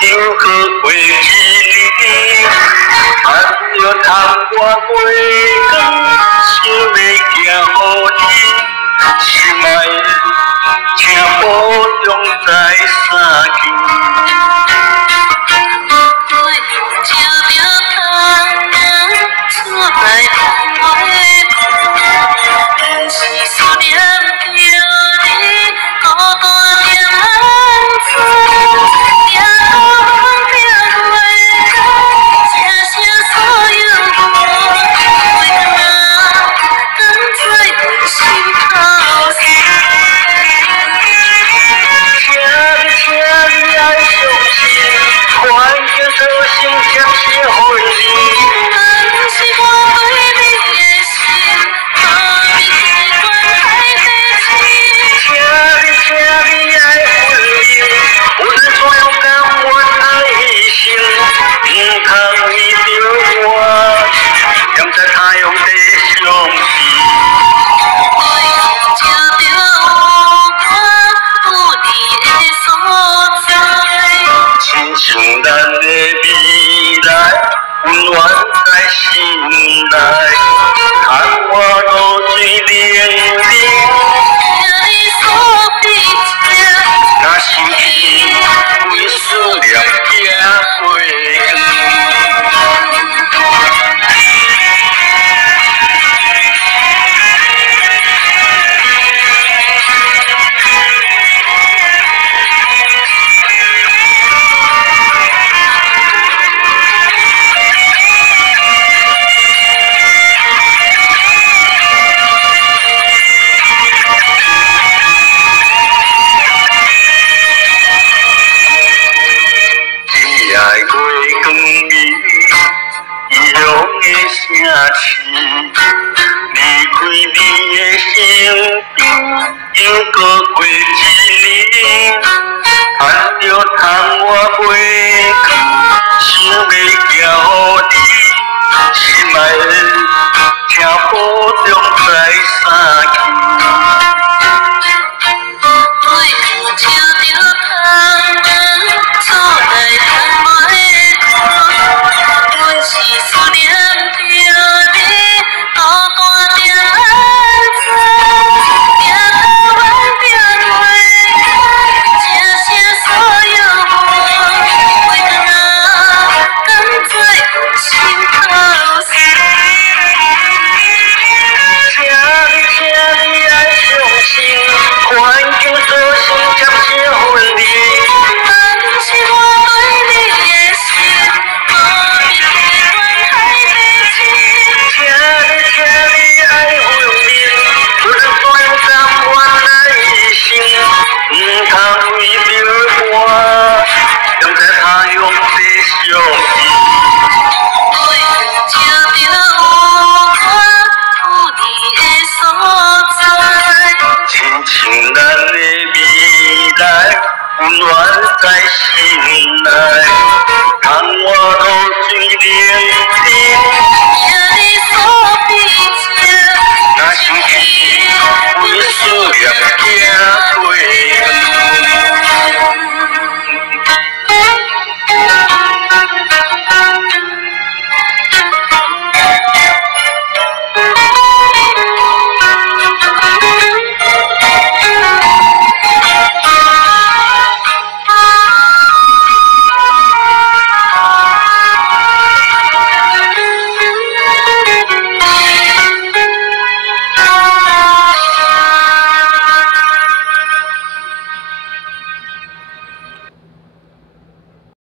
又过过一年，盼着窗外月光，想要行予你，心爱的，请保重在三更。情咱的未来，温暖在心内，看我露水冷冷，若心意为思念行过声气，离开你的身边，又过过一年，盼着窗外月光，想要行予你，心爱的，请保重在三更。情咱的未来，温暖在心内，看我露水冷冷，若想起为思念行过。